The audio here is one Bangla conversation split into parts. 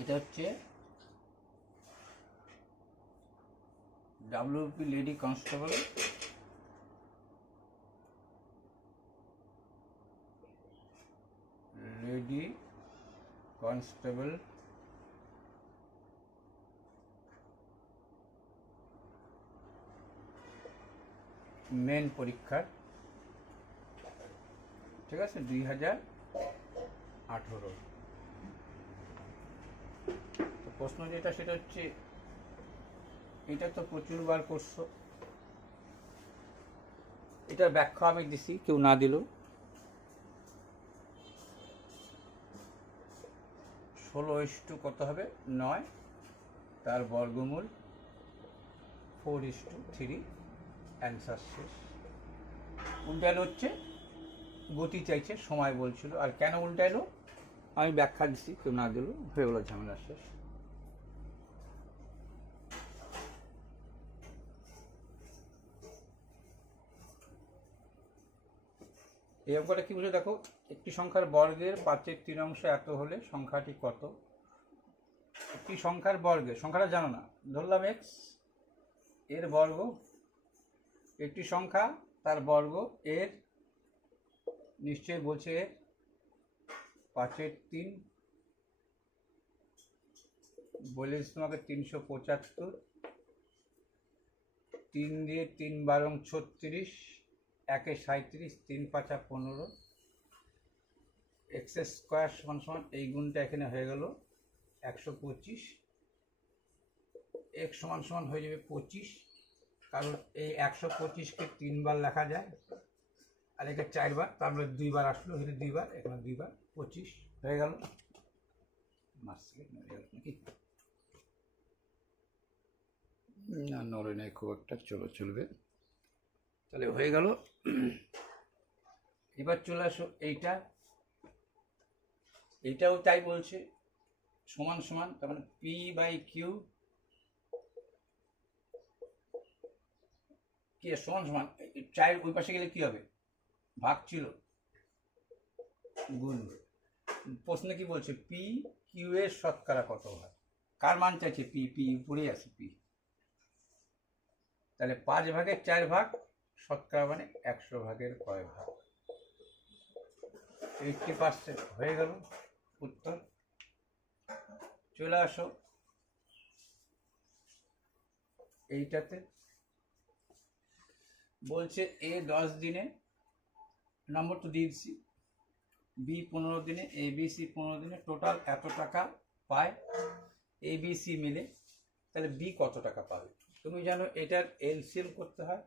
এটা হচ্ছে WP lady constable, lady constable main পরীক্ষার, ঠিক আছে, 2018। তো প্রশ্ন যেটা সেটা হচ্ছে, এটা তো প্রচুরবার করছো, এটার ব্যাখ্যা আমি দিছি, কেউ না দিল। 16 কত হবে 9, তার বর্গমূল 4:3, অ্যান্সার শেষ। উল্টানো হচ্ছে, গতি চাইছে, সময় বলছিল, আর কেন উল্টাইলো আমি ব্যাখ্যা দিচ্ছি, কেউ না দিল, হয়ে গেল ঝামেলা শেষ। এই অঙ্কটা কি বলছে দেখো, একটি সংখ্যার বর্গের 5/3 এত হলে সংখ্যাটি কত? একটি সংখ্যার বর্গের, সংখ্যাটা জানো না, ধরলাম x, এর বর্গ, একটি সংখ্যা তার বর্গ এর, নিশ্চয়ই বলছে 5/3, বলেছি তোমাকে 375, 3 দিয়ে 3 বারং 36, 1 37, 3 5 15, x স্কোয়ার সমান এই গুণটা এখানে হয়ে গেল 125, x সমান হয়ে যাবে 25, কারণ এই 125কে 3 বার লেখা যায়, আর একে 4 বার, তারপরে 2 বার আসলো, এখানে 2 বার, এখানে 2 বার, 25 হয়ে গেল। নাকি না, নড়ে নেই খুব একটা, চলবে, তাহলে হয়ে গেল। এবার চলে আসো এইটাও তাই বলছে, সমান, তার মানে P/Q কি সমান, 4 ওই পাশে গেলে কি হবে, ভাগ ছিল, গুণ। প্রশ্নে কি বলছে, PQ এর শতকরা কত হয়, কার মান চাইছে, পি উপরেই আছে পি, তাহলে 5/4 ভাগ, শতকরা মানে 100 ভাগের কয় ভাগ, 80% হয়ে গেল উত্তর। চলে আসো এইটাতে, বলছে A 10 দিনে, নম্বর তো দিয়েছি, B 15 দিনে, ABC 15 দিনে, টোটাল এত টাকা পায় ABC মিলে, তাহলে B কত টাকা পাবে? তুমি জানো এটার এলসিএম করতে হয়,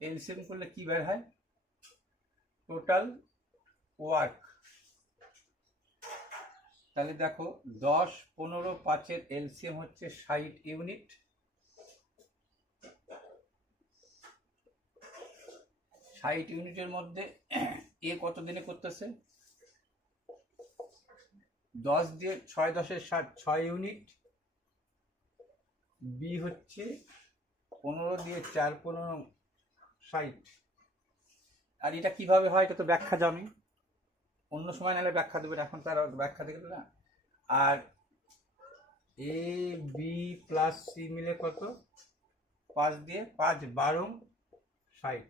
এলসিএম করলে কি বের হয়, টোটাল ওয়ার্ক। তাহলে দেখো 10, 15, 5-এর এলসিএম হচ্ছে 60 ইউনিট, 60 ইউনিটের মধ্যে এ কত দিনে করতেছে, 10 দিয়ে 6 10 6 ইউনিট, বি হচ্ছে 15 দিয়ে 4 15 60। আর এটা কিভাবে হয় এটা তো ব্যাখ্যা জানি, অন্য সময় নাহলে ব্যাখ্যা দেবেন, এখন তার ব্যাখ্যা দেবে না। আর এ বি প্লাস সি মিলে কত, 5 দিয়ে 5 12 60,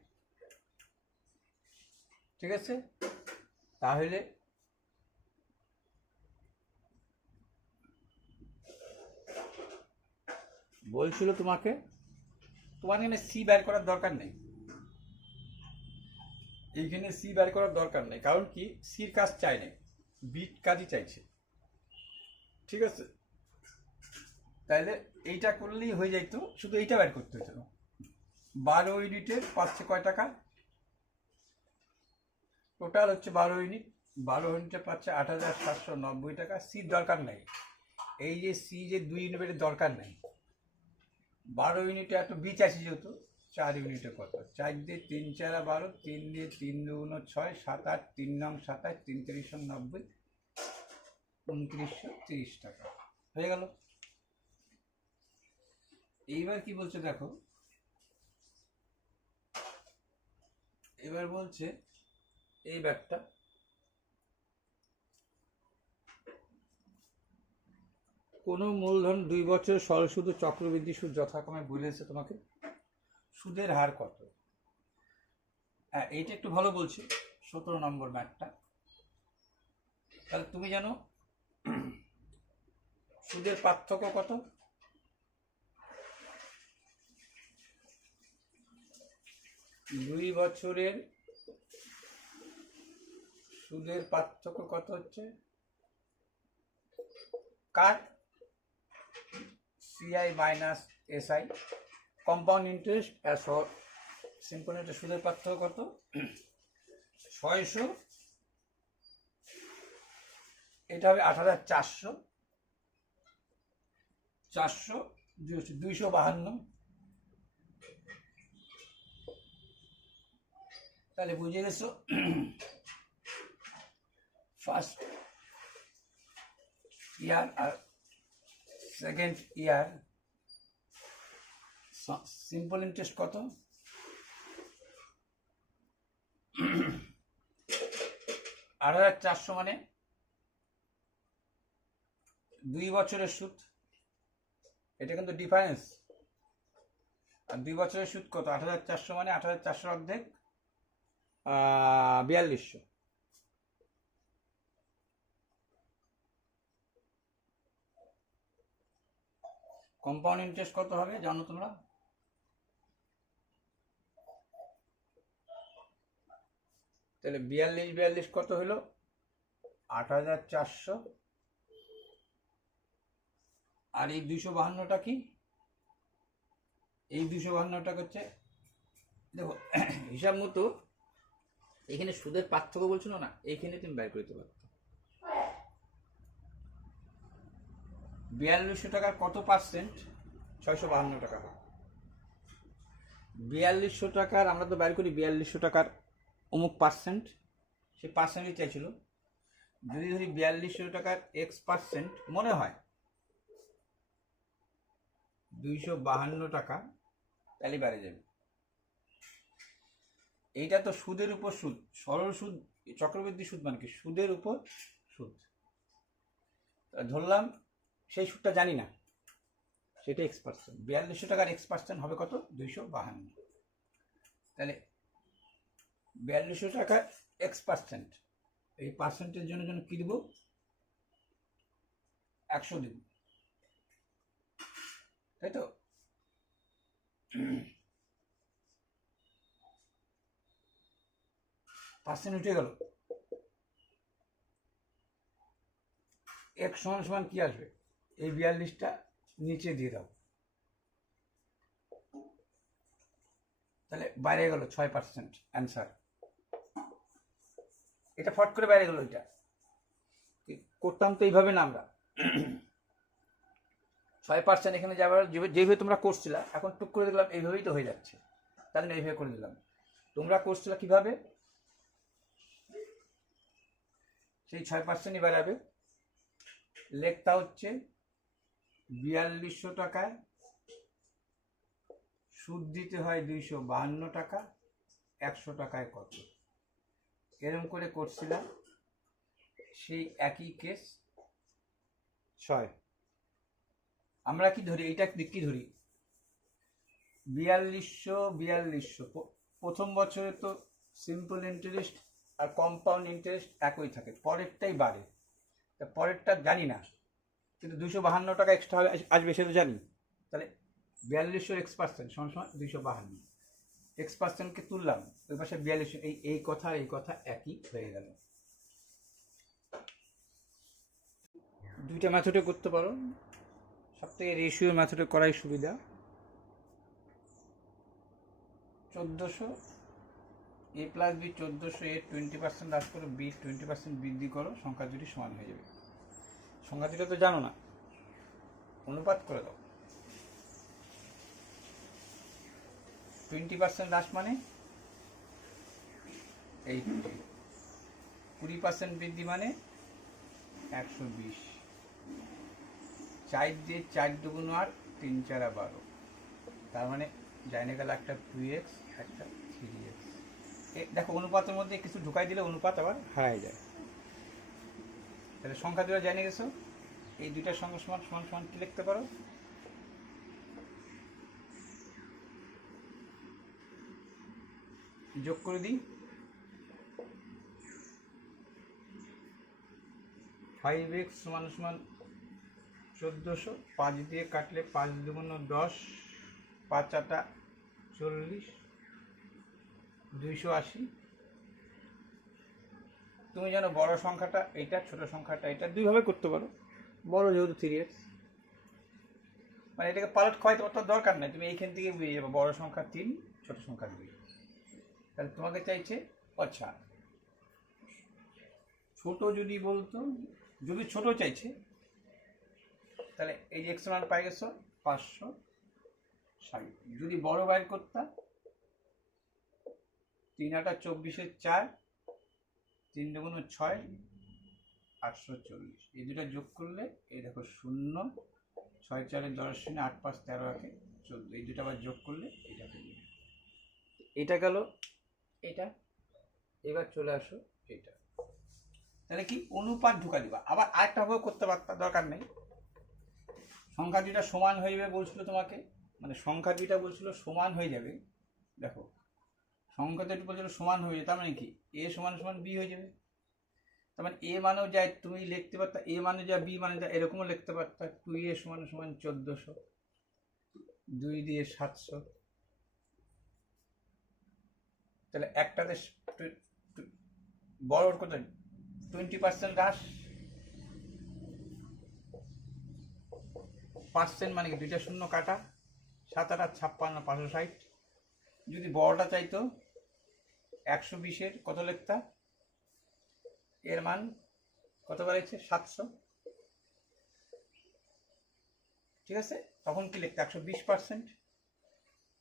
ঠিক আছে। তাহলে বলছিল তোমাকে, তোমার এখানে সি বের করার দরকার নেই, এইখানে সি বের করার দরকার নেই, কারণ কি সির কাজ চাই না, বিট কাজই চাইছে, ঠিক আছে। তাহলে এইটা করলেই হয়ে যেত, শুধু এইটা বের করতে হতো। 12 ইউনিটের পাচ্ছে কয় টাকা, টোটাল হচ্ছে 12 ইউনিট, 12 ইউনিটে পাচ্ছে 8,790 টাকা। সির দরকার নেই, এই যে সি যে 2 ইউনিটের দরকার নেই, 12 ইউনিটে এত বি চাইছে যেহেতু, 4 ইউনিটে কত, 4 দিয়ে 3 4 12, 3 দিয়ে 3 2 6, 7 8, 3 9 27, 3 3 90, 2930 টাকা হয়ে গেল। এইবার কি বলছে দেখো, এবার বলছে এই ব্যাগটা, কোনো মূলধন 2 বছর সরল সুদ ও চক্রবৃদ্ধি সুদ যথাক্রমে বলেছে তোমাকে সুদের হার কত। হ্যাঁ, এইটা একটু ভালো বলছি, 17 নম্বর ম্যাথটা। তাহলে তুমি জানো সুদের পার্থক্য কত? দুই বছরের সুদের পার্থক্য কত হচ্ছে কার? CI minus SI. Compound interest আর সিম্পল ইন্টারেস্ট সুদের পার্থক্য কত? 600, এটা হবে 8,400, 400 252। তাহলে বুঝে গেছো ফার্স্ট ইয়ার আর সেকেন্ড ইয়ার সিম্পল ইন্টারেস্ট কত? 8,400 মানে 2 বছরের সুদ, এটা কিন্তু ডিফারেন্স। আর 2 বছরের সুদ কত? 8,400 মানে 8,400 অর্ধেক 4200। কম্পাউন্ড ইন্টারেস্ট কত হবে জানো তোমরা? তাহলে 42 কত হলো? 8,400। আর এই 252টা কি? এই 252টা হচ্ছে, দেখো হিসাব মতো এখানে সুদের পার্থক্য বলছিল না, এইখানে তুমি বের করতে পারো। 4200 টাকার কত পার্সেন্ট? 652 টাকা। 4200 টাকার আমরা তো বের করি 4200 টাকার অমুক পার্সেন্ট, সে পার্সেন্টই চাইছিল। যদি ধরি 4200 টাকার এক্স পার্সেন্ট মনে হয় 252 টাকা, তাহলে বেড়ে যাবে। এইটা তো সুদের উপর সুদ, সরল সুদ, চক্রবৃদ্ধি সুদ মানে কি? সুদের উপর সুদ। ধরলাম সেই সুদটা জানি না, সেটা এক্স পার্সেন্ট। 4200 টাকার এক্স পার্সেন্ট হবে কত? 252। তাহলে 4200 টাকার এক্স পার্সেন্ট, এই পার্সেন্টের জন্য কি দেব? 100 দেব, তাই তো? পার্সেন্ট উঠে গেল। এক্স সমান সমান কি আসবে? এই 42টা নিচে দিয়ে দাও, তাহলে বাইরে গেল 6%। অ্যান্সার এটা ফট করে বাইরে গেল। এটা করতাম তো এইভাবে না আমরা। 6% এখানে যাবার যেভাবে তোমরা করছিলা, এখন টুক করে দেখলাম এইভাবেই তো হয়ে যাচ্ছে, তাহলে এইভাবে করে দিলাম। তোমরা করছিলা কিভাবে? সেই 6%ই বেড়াবে। লেখটা হচ্ছে 4200 টাকায় সুদ দিতে হয় 252 টাকা, 100 টাকায় কত? এরকম করে করছিলাম, সেই একই কেস 6। আমরা কি ধরি? এইটা কি ধরি? 4200 প্রথম বছরে তো সিম্পল ইন্টারেস্ট আর কম্পাউন্ড ইন্টারেস্ট একই থাকে, পরেরটাই বাড়ে। তা পরেরটা জানি না, কিন্তু 252 টাকা এক্সট্রা আসবে সেটা জানি। তাহলে 4200 এক্স পার্সেন্ট সমান 252। এক্স পার্সেন্টকে তুললাম, ওই পাশে 4200, এই কথা একই হয়ে গেল। দুইটা মেথডে করতে পারো, সব থেকে রেশিও মেথডে করাই সুবিধা। 1400 a প্লাস বি, 1400 এর 20% হ্রাস করো, বি 20% বৃদ্ধি করো, সংখ্যা দুটি সমান হয়ে যাবে। সংখ্যা দুটো তো জানো না, অনুপাত করে দাও। 20% হ্রাস মানে 80, 20% বৃদ্ধি মানে 120। 4 দিয়ে 4 দুগুণ 8, 3 4 12, তার মানে জানে গেল একটা 2x, একটা 3x। দেখো অনুপাতের মধ্যে কিছু ঢুকাই দিলে অনুপাত আবার হারাই যায়। তাহলে সংখ্যা দুটো জেনে গেছো, এই দুইটার সঙ্গে সমান সমান সমান কি লিখতে পারো, যোগ করে দিই। 5x সমান সমান 1400, 5 দিয়ে কাটলে 5 দুগুণ 10, 5 আটা 40, 280। তুমি জানো বড় সংখ্যাটা এইটা, ছোট সংখ্যাটা এটা, দুইভাবে করতে পারো। বড় যেহেতু 3x, মানে এটাকে পালট খাওয়াইতে তোমার দরকার নেই, তুমি এইখান থেকে বুঝে যাবে বড় সংখ্যা 3, ছোট সংখ্যা 2। তাহলে তোমাকে চাইছে, আচ্ছা ছোট যদি বলতো, যদি ছোট চাইছে তাহলে এই যে এক্স মান পাই গেছো 560। যদি বড় বাইর করতাম, 3 আটা 24 4, 3 দুগুণ 6, 840। এই দুটা যোগ করলে এই দেখো 0, 6 4 10 0, 8 5 13 1 14। এই দুটো আবার যোগ করলে এটা পেয়ে যাবে। এটা গেল এটা। এবার চলে আসো এটা। তাহলে কি অনুপাত ঢুকা দিবা। আবার আরেকটা ভাবে করতে পারতা, দরকার নেই। সংখ্যা দুইটা সমান হয়ে যাবে বলছিল তোমাকে, মানে সংখ্যা দুইটা বলছিল সমান হয়ে যাবে। দেখো সংখ্যা দুটো বলছিল সমান হয়ে যাবে, তার মানে কি এ সমান সমান বি হয়ে যাবে। তার মানে এ মানেও যায়, তুমি লিখতে পারতা এ মানে যা বি মানে যা, এরকমও লিখতে পারতা 2a সমান সমান 1400, 2 দিয়ে 700। তাহলে একটাতে বড় কত 20% হ্রাস, পার্সেন্ট মানে কি দুইটা শূন্য কাটা, 7 8 56 560। যদি বড়টা চাইতো 120-এর কত লিখতা, এর মান কত বাড়াইছে 700, ঠিক আছে। তখন কি লিখতে 120%,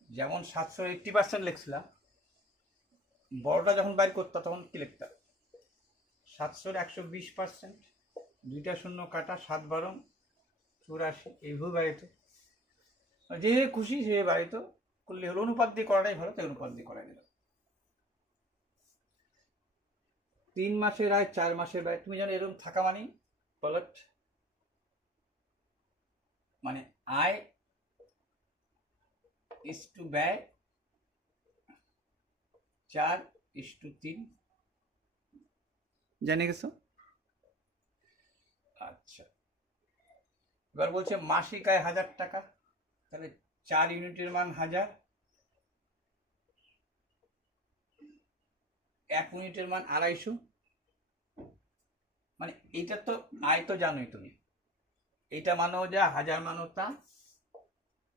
যেমন 780% লিখছিলাম। বড়টা যখন বাইর করতাম তখন কি লিখতাম 700-র 120%, দুইটা শূন্য কাটা 7 12 84। এইভাবে বাড়িত, যে খুশি সে বাড়িত করলে হলো। অনুপাত দিয়ে করাটাই ভালো, তাই অনুপাত দিয়ে করাই দিল। 3 মাসের আয় 4 মাসের ব্যয়, তুমি জানো এরকম থাকা মানে পলট, মানে আয় ইস টু ব্যয় 4:3, জেনে গেছো। আচ্ছা এবার বলছে মাসিক আয় 1000 টাকা, তাহলে 4 ইউনিটের মান 1000, 1 ইউনিটের মান 250। মানে এইটা তো আয় তো জানোই তুমি, এইটা মানেও যা, 1000 মানেও তা,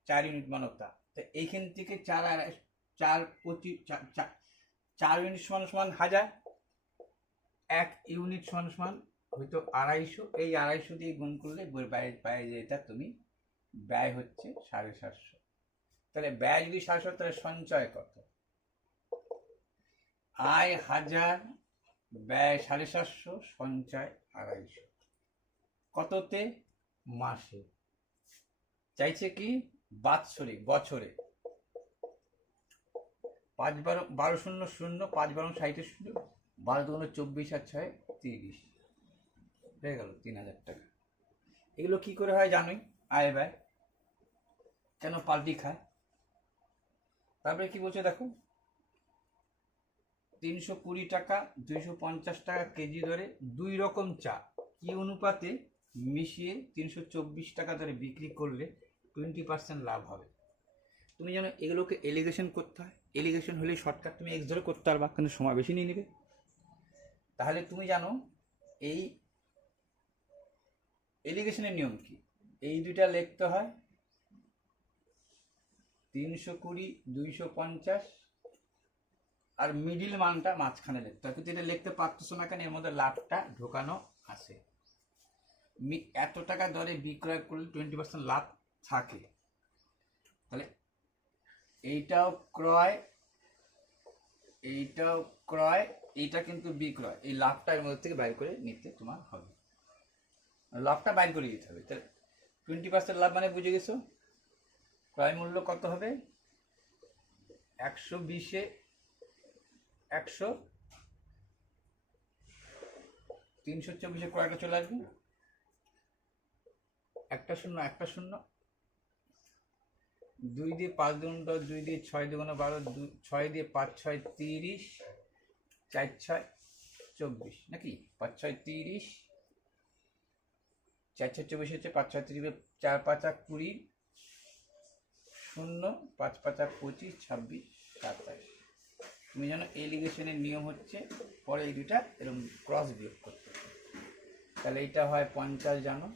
4 ইউনিট মানেও তা। তো এইখান থেকে 4 ইউনিট সমান সমান 1000, 1 ইউনিট সমান সমান হয়তো 250। এই 250 দিয়ে গুণ করলে পাই যেটা তুমি ব্যয় হচ্ছে 750। তাহলে ব্যয় যদি 750, তাহলে সঞ্চয় কত? আয় 1000, ব্যয় 750, সঞ্চয় 250। কততে? মাসে। চাইছে কি বাৎসরিক, বছরে। 5 12 0 0, 5 12 60 0, 12 2 24 আর 6 30, হয়ে গেল 3000 টাকা। এগুলো কি করে হয় জানোই, আয় ব্যয়। কেন পাল্টি খায়। তারপরে কি বলছে দেখো, 320 টাকা 250 টাকা কেজি দরে 2 রকম চা কি অনুপাতে মিশিয়ে 324 টাকা দরে বিক্রি করলে 20% লাভ হবে। তুমি জানো এগুলোকে এলিগেশন করতে হয়। এলিগেশন হলে শর্টকাট তুমি এক্স ধরে করতে পারবা, কিন্তু সময় বেশি নিয়ে নেবে। তাহলে তুমি জানো এই এলিগেশনের নিয়ম কি, এই দুইটা লিখতে হয় 320 250, আর মিডিল মানটা মাঝখানে লিখতে হয়। কিন্তু এটা লিখতে পারতেছো না কেন, এর মধ্যে লাভটা ঢোকানো আছে। এত টাকা দরে বিক্রয় করলে 20% লাভ থাকে। তাহলে এইটাও ক্রয়, এইটাও ক্রয়, এইটা কিন্তু বিক্রয়। এই লাভটা এর মধ্যে থেকে বাইর করে নিতে তোমার হবে, লাভটা বাইর করে দিতে হবে। তাহলে 20% লাভ মানে বুঝে গেছো। ক্রয় মূল্য কত হবে, 120-এ 100, 324-এ ক্রয়টা চলে আসবে, একটা শূন্য একটা শূন্য, 2 দিয়ে 5 দুগুণ 10, 2 দিয়ে 6 দুগুণ 12, 6 দিয়ে 5 6 30, 4 6 24 নাকি, 5 6 30, 4 6 24 হচ্ছে, 5 6 30, 4 5 20, 0 5 5 25, 26 27। তুমি জানো এলিগেশনের নিয়ম হচ্ছে পরে এই দুটা এরকম ক্রস বিয়োগ করতে, তাহলে এইটা হয় 50 জানো,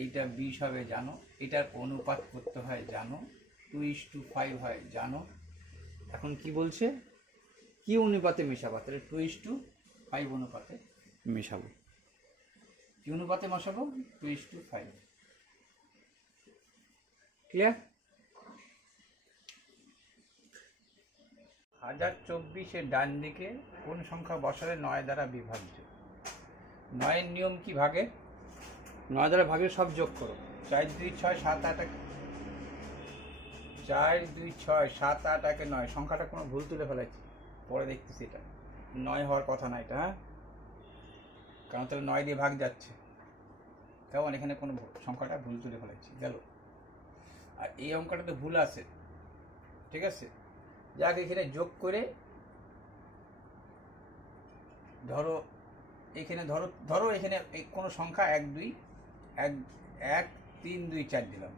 এইটা 20 হবে জানো, এটার অনুপাত করতে হয় জানো, 2:5 হয় জানো। এখন কি বলছে, কি অনুপাতে মেশাবো, তাহলে 2:5 অনুপাতে মেশাবো। কি অনুপাতে মেশাবো? 2:5। ক্লিয়ার? 1024-এর ডান দিকে কোন সংখ্যা বসালে 9 দ্বারা বিভাজ্য? 9-এর নিয়ম কি ভাগে? 9 দ্বারা ভাগে সব যোগ করো। 4 2 6 7 8, 4 2 6 7 8 1 9, সংখ্যাটা কোনো ভুল তুলে ফেলেছি, পরে দেখতেছি এটা 9 হওয়ার কথা না এটা, হ্যাঁ, কারণ তাহলে 9 দিয়ে ভাগ যাচ্ছে, কেমন এখানে কোনো সংখ্যাটা ভুল তুলে ফেলেছি, গেল। আর এই অঙ্কটা তো ভুল আছে, ঠিক আছে, যাক এখানে যোগ করে ধরো, এখানে ধরো এখানে কোনো সংখ্যা 1 2 1 1 3 2 4 দিলাম,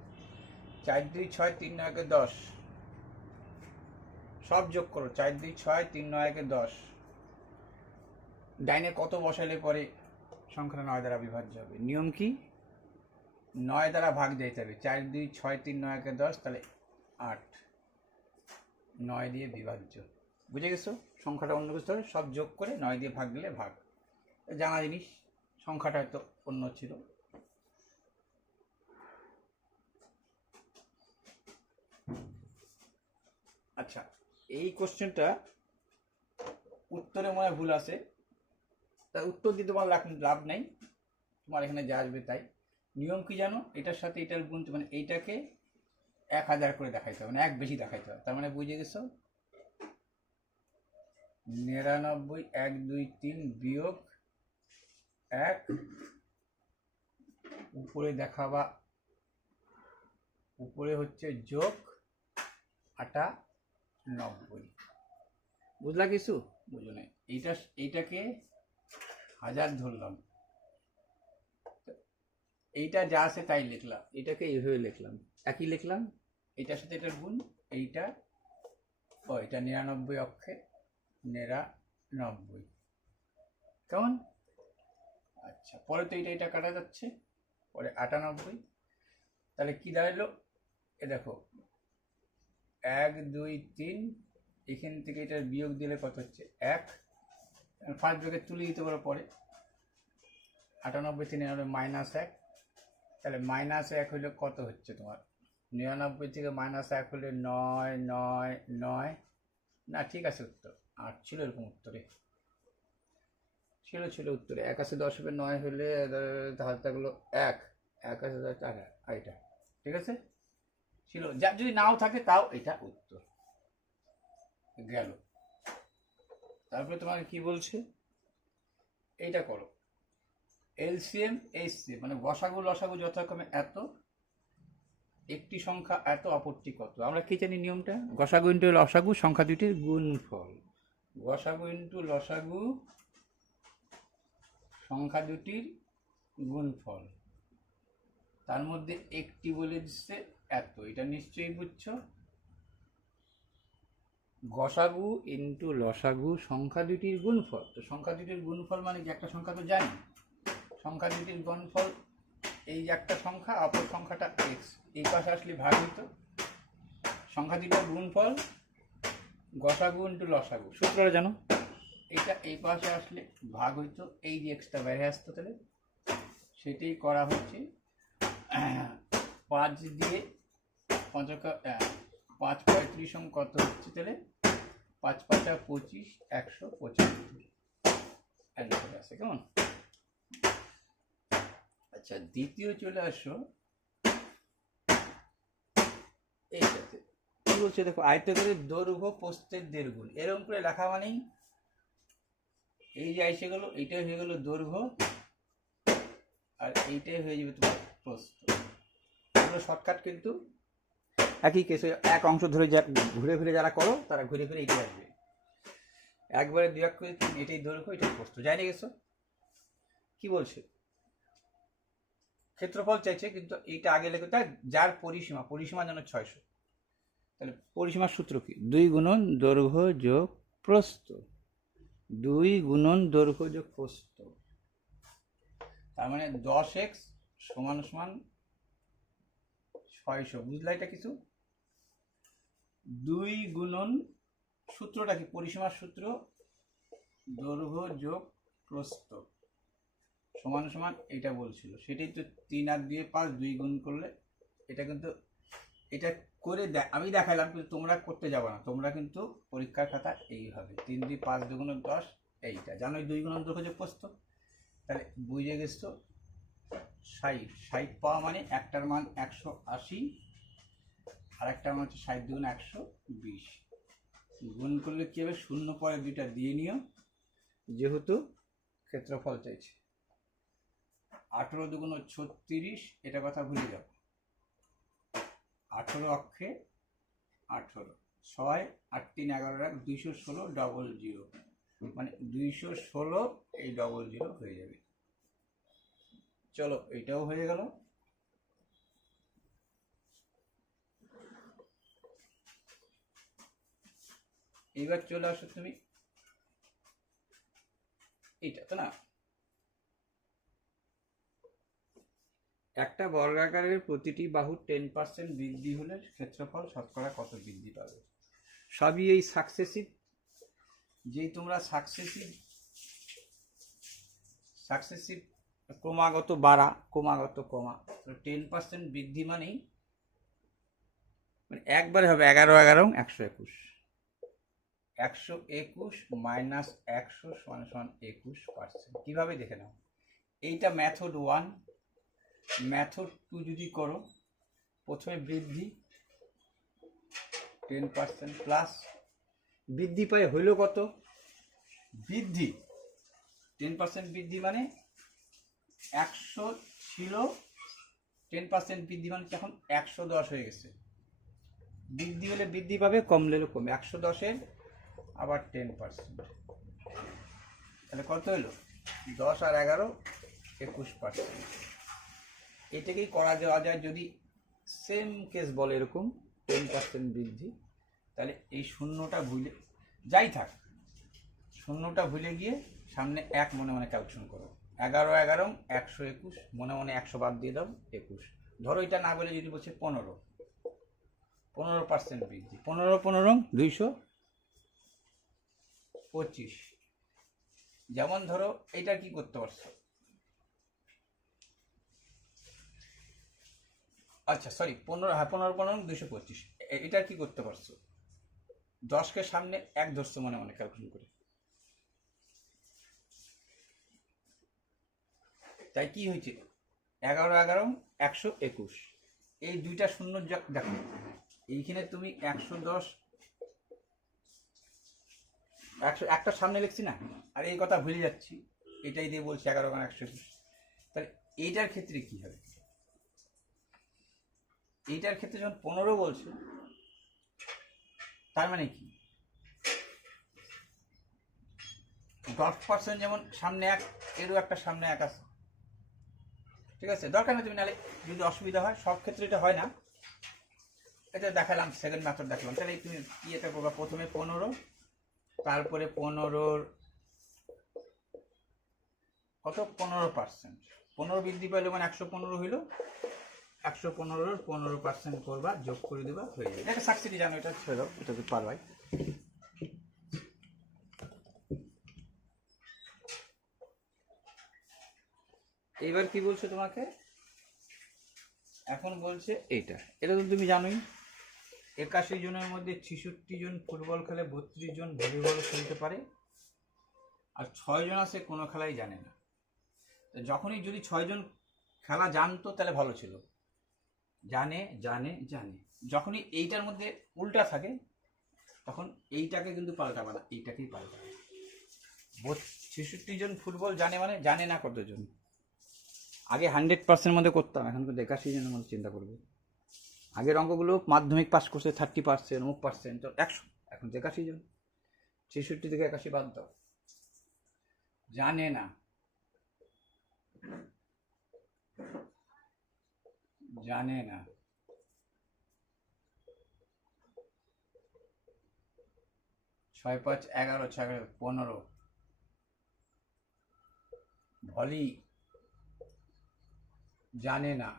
4 2 6 3 9 1 10, সব যোগ করো, 4 2 6 3 9 1 10, ডাইনে কত বসালে পরে সংখ্যাটা 9 দ্বারা বিভাজ্য হবে? নিয়ম কি? 9 দ্বারা ভাগ দিতে হবে, 4 2 6 3 9 1 10, তাহলে 8, 9 দিয়ে বিভাজ্য। বুঝে গেছো? সংখ্যাটা অন্য কিছু হবে, সব যোগ করে 9 দিয়ে ভাগ দিলে ভাগ, জানা জিনিস, সংখ্যাটা তো অন্য ছিল। আচ্ছা, এই কোশ্চেনটা উত্তরে মনে হয় ভুল আছে, তার উত্তর দিয়ে তোমার লাভ নেই, তোমার এখানে যা আসবে তাই। নিয়ম কি জানো? এটার সাথে এটার গুণ, মানে এইটাকে 1000 করে দেখাইতে হবে, মানে 1 বেশি দেখাইতে হবে, তার মানে বুঝে গেছো 99 1 2 3 বিয়োগ 1, উপরে দেখাবা, উপরে হচ্ছে যোগ 98, বুঝলা কিছু? বুঝো না, এইটাকে 1000 ধরলাম, এইটা যা আছে তাই লিখলাম, এটাকে এইভাবে লিখলাম, একই লিখলাম, এইটার সাথে এটার গুণ, এইটা এটা 99 অক্ষে 99, কেমন? আচ্ছা, পরে তো এটা কাটা যাচ্ছে, পরে 98, তাহলে কি দাঁড়ালো? এ দেখো 1 2 3, এখান থেকে এটার বিয়োগ দিলে কত হচ্ছে? 1, ফার্স্ট ব্র্যাকেট তুলে দিতে পারো পরে, 98 থেকে 99 -1, তাহলে -1 হলে কত হচ্ছে তোমার? 99 থেকে -1 হলে 9 9 9, না ঠিক আছে, উত্তর 8 ছিল, এরকম উত্তরে ছিল উত্তরে 1 আছে 10 হবে, 9 হলে তাহলে থাকলো 1 1 আছে 10 টাকা, এটা ঠিক আছে ছিল, যা যদি নাও থাকে তাও এটা উত্তর গেল। তারপরে তোমাকে কি বলছে, এইটা করো, এলসিএম এইচসিএম, মানে গসাগু লসাগু যথাক্রমে এত, একটি সংখ্যা এত, অপরটি কত। আমরা কি জানি নিয়মটা? গসাগু ইন্টু লসাগু, সংখ্যা দুটির গুণফল, গসাগু ইন্টু লসাগু সংখ্যা দুটির গুণফল, তার মধ্যে একটি বলে দিচ্ছে এত, এটা নিশ্চয়ই বুঝছো। গসাগু ইন্টু লসাগু সংখ্যা দুটির গুণফল, তো সংখ্যা দুটির গুণফল মানে কি? একটা সংখ্যা তো জানি, সংখ্যা দুটির গুণফল এই একটা সংখ্যা, অপর সংখ্যাটা এক্স, এই পাশে আসলে ভাগ হইত, সংখ্যা দুটির গুণফল গসাগু ইন্টু লসাগু, সূত্রটা জানো, এটা এই পাশে আসলে ভাগ হইতো, এই যে এক্সটা বাইরে আসতো, তাহলে সেটাই করা হচ্ছে 5 দিয়ে 5 5 35 কত হচ্ছে, তাহলে 5 5 25 175 অ্যান্সার আছে, কেমন? আচ্ছা, দ্বিতীয় চলে আসো এইটাতে, কি বলছে দেখো, আয়তকারের দৈর্ঘ্য প্রস্থের 1.5 গুণ, এরকম করে লেখা মানেই এই যে এসে গেল, এইটাই হয়ে গেল দৈর্ঘ্য, আর এইটাই হয়ে যাবে তোমার প্রস্থ। এগুলো শর্টকাট, কিন্তু একই কেসে এক অংশ ধরে ঘুরে ঘুরে যারা করো তারা ঘুরে ঘুরে এইটাই আসবে। একবারে দুই এক করে এটাই দৈর্ঘ্য, এটাই প্রস্থ। জানিয়ে গেছো কি বলছে? ক্ষেত্রফল চাইছে, কিন্তু এইটা আগে লেখো, তাই যার পরিসীমা যেন 600। তাহলে পরিসীমার সূত্র কি? 2 গুণন দৈর্ঘ্য যোগ প্রস্থ, 2 গুণন দৈর্ঘ্য যোগ প্রস্থ। তার মানে 10x সমান সমান 600। বুঝলা এটা কিছু? 2 গুণন সূত্রটা কি? পরিসীমার সূত্র দৈর্ঘ্য যোগ প্রস্থ সমান সমান এটা বলছিল, সেটাই তো 3 আর 2 5, 2 গুণ করলে এটা কিন্তু এটা করে আমি দেখালাম, কিন্তু তোমরা করতে যাবো না। তোমরা কিন্তু পরীক্ষার খাতা এইভাবে 3 2 5 2 গুণ 10, এইটা জানোই 2 গুণ দৈর্ঘ্য যোগ প্রস্থ। তাহলে বুঝে গেছো 60। 60 পাওয়া মানে একটার মান 180, আর একটার মান হচ্ছে 60 2 120। গুণ করলে কি হবে? 0 পরে 2টা দিয়ে নিও, যেহেতু ক্ষেত্রফল চাইছে। 18 2 36, এটা কথা ভুলে যাও। 18 অক্ষে 18, 6 8 3 11 216 ডবল 0, মানে 216 এই ডবল 0 হয়ে যাবে। চলো এটাও হয়ে গেল। এবার চলে আসো তুমি এটা তো না, একটা বর্গাকারের প্রতিটি বাহুর 10% বৃদ্ধি হলে ক্ষেত্রফল শতকরা কত বৃদ্ধি পাবে? সবই এই সাকসেসিভ, যেই তোমরা সাকসেসিভ ক্রমাগত বাড়া, ক্রমাগত কমা। 10% বৃদ্ধি মানেই মানে একবারে হবে 11 11 121, 121 মাইনাস 100 সমান সমান 21%। কিভাবে দেখে নাও? এইটা মেথড 1। মেথড 2 যদি করো, প্রথমে বৃদ্ধি 10% প্লাস বৃদ্ধি পায় হইল কত? বৃদ্ধি 10% বৃদ্ধি মানে 100 ছিল, 10% বৃদ্ধি মানে এখন 110 হয়ে গেছে। বৃদ্ধি হলে বৃদ্ধি পাবে, কমলে কমবে। 110-এর আবার 10%, তাহলে কত হলো? 10 আর 11 21%। এটাকেই করা যাওয়া যায় যদি সেম কেস বলে এরকম 10% বৃদ্ধি। তাহলে এই শূন্যটা ভুলে যাই থাক, শূন্যটা ভুলে গিয়ে সামনে 1 মনে মনে ক্যালকুলেশন করো। 11 11 121, মনে মনে 100 বাদ দিয়ে দাও 21। ধরো এটা না বলে যদি বলছে 15% বৃদ্ধি, 15 15 225। যেমন ধরো এটা কি করতে পারছো? আচ্ছা সরি, 15 15 15 225। এটা কি করতে পারছো? 10কে সামনে 1 ধরছো মনে মনে ক্যালকুলেশন করে। তাই কি হয়েছে? 11 11 121। এই দুইটা শূন্য দেখো, এইখানে তুমি 110 একটা সামনে লিখছি না, আর এই কথা ভুলে যাচ্ছি, এটাই দিয়ে বলছি 11 121। তাহলে এইটার ক্ষেত্রে কি হবে? এইটার ক্ষেত্রে যখন 15 বলছে, তার মানে কি 10% যেমন সামনে 1, এরও একটা সামনে 1 আছে। ঠিক আছে, দরকার নেই তুমি, নাহলে যদি অসুবিধা হয়, সব ক্ষেত্রে এটা হয় না। এটা দেখালাম, সেকেন্ড মেথড দেখালাম। তাহলে তুমি কি এটা করবা? প্রথমে 15, তারপরে 15-র কত? 15%। 15 বৃদ্ধি পাইলে মানে 115 হইল, 115-র 15% করবা, যোগ করে দেবা, হয়ে যাবে। এটা সাকসেসই জানো, এটা ছেড়ে দাও, এটা তো পারবাই। এইবার কি বলছে তোমাকে? এখন বলছে এটা তো তুমি জানোই, 81 জনের মধ্যে 66 জন ফুটবল খেলে, 32 জন ভলিবল খেলতে পারে, আর 6 জন আছে কোনো খেলাই জানে না। যখনই যদি 6 জন খেলা জানতো তাহলে ভালো ছিল। জানে জানে জানে, যখনই এইটার মধ্যে উল্টা থাকে তখন এইটাকে কিন্তু পাল্টাবে না, এইটাকেই পাল্টাবে। 66 জন ফুটবল জানে মানে জানে না কতজন, আগে 100% মধ্যে করতাম, এখন তো 81 মধ্যে চিন্তা করবে। আগের অঙ্কগুলো মাধ্যমিক পাস করছে 30%, অমুক পার্সেন্ট, তো 100, এখন 81 জন। 66 থেকে 81 বাদ দাও। জানে না, জানে না। ছয় 5 11, 6 15। ভলি জানে না।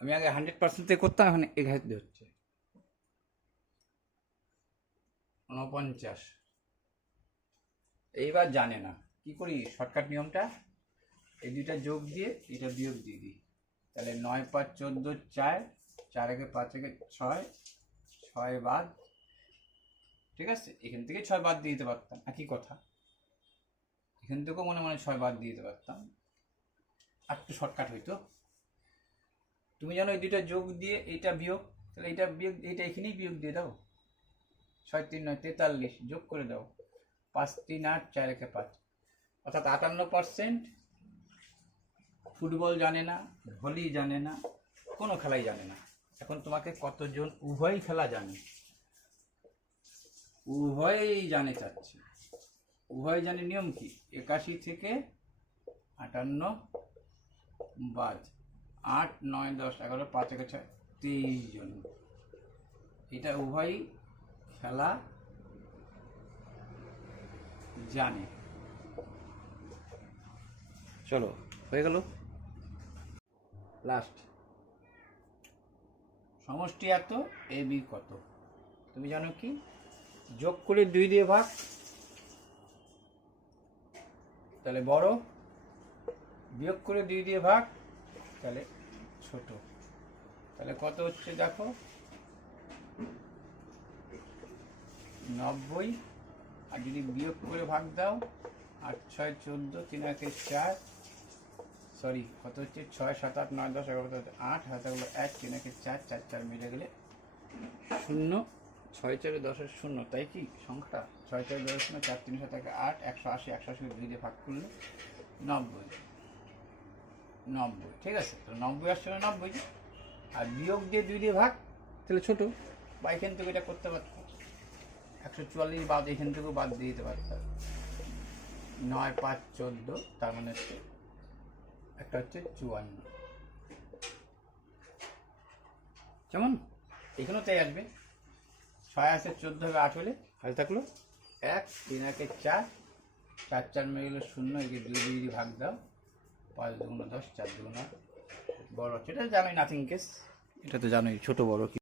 আমি আগে 100% থেকে করতাম, এখন 11 হচ্ছে। 49। এইবার জানে না। কি করি, শর্টকাট নিয়মটা, এই দুইটা যোগ দিয়ে এটা বিয়োগ দিয়ে দিই। তাহলে 9 5 14, 4, 4 একে 5 একে 6, 6 বাদ। ঠিক আছে, এখান থেকে 6 বাদ দিয়ে দিতে পারতাম, একই কথা। এখান থেকেও মনে মনে 6 বাদ দিয়ে দিতে পারতাম, আর একটু শর্টকাট হইতো। তুমি জানো এই দুইটা যোগ দিয়ে এইটা বিয়োগ, তাহলে এইটা বিয়োগ, এইটা এখানেই বিয়োগ দিয়ে দাও। 6 3 9 43, যোগ করে দাও। 5 3 8, 4 একে 5, অর্থাৎ 58%। ফুটবল জানে না, ভলি জানে না, কোনো খেলাই জানে না। এখন তোমাকে কতজন উভয় খেলা জানে, উভয়ই জানে চাচ্ছে। উভয় জানে নিয়ম কি, 81 থেকে 58 বাদ 8 9 10 11 5 1 6, 23 জন। এটা উভয়ই খেলা জানে। চলো, হয়ে গেল। লাস্ট, সমষ্টি এত, এ বি কত। তুমি জানো কি, যোগ করে 2 দিয়ে ভাগ, তাহলে বড়, বিয়োগ করে 2 দিয়ে ভাগ, তাহলে ছোট। তাহলে কত হচ্ছে দেখো, 90। আর যদি বিয়োগ করে ভাগ দাও, 8 6 14, 3 1 4, সরি কত হচ্ছে, 6 7 8 9 10 11 12 8, হাতাগুলো 1 3 1 4, 4 4 মিলে গেলে 0, 6 4 10 0, তাই কি সংখ্যাটা 6 4 10 0, 4 3 7 8, 180, 180 2 দিয়ে ভাগ করলে 90, 90। ঠিক আছে, তো 90 আসছে 90, আর বিয়োগ দিয়ে 2 দিয়ে ভাগ, তাহলে ছোট। বা এখান থেকে এটা করতে পারতাম, 144 বাদ, এখান থেকেও বাদ দিয়ে দিতে পারতাম। 9 5 14, তার মানে হচ্ছে একটা হচ্ছে 54। যেমন এখানেও তাই আসবে, 6 আছে 14 হবে 8 হলে, হাতে থাকলো 1 3 1 4, 4 4 মিলে গেলো 0, একে 2 দিয়ে যদি ভাগ দাও, 5 2 10, 4 2 বড় হচ্ছে। এটা জানোই, নাথিং কেস, এটা তো জানোই ছোট বড় কি।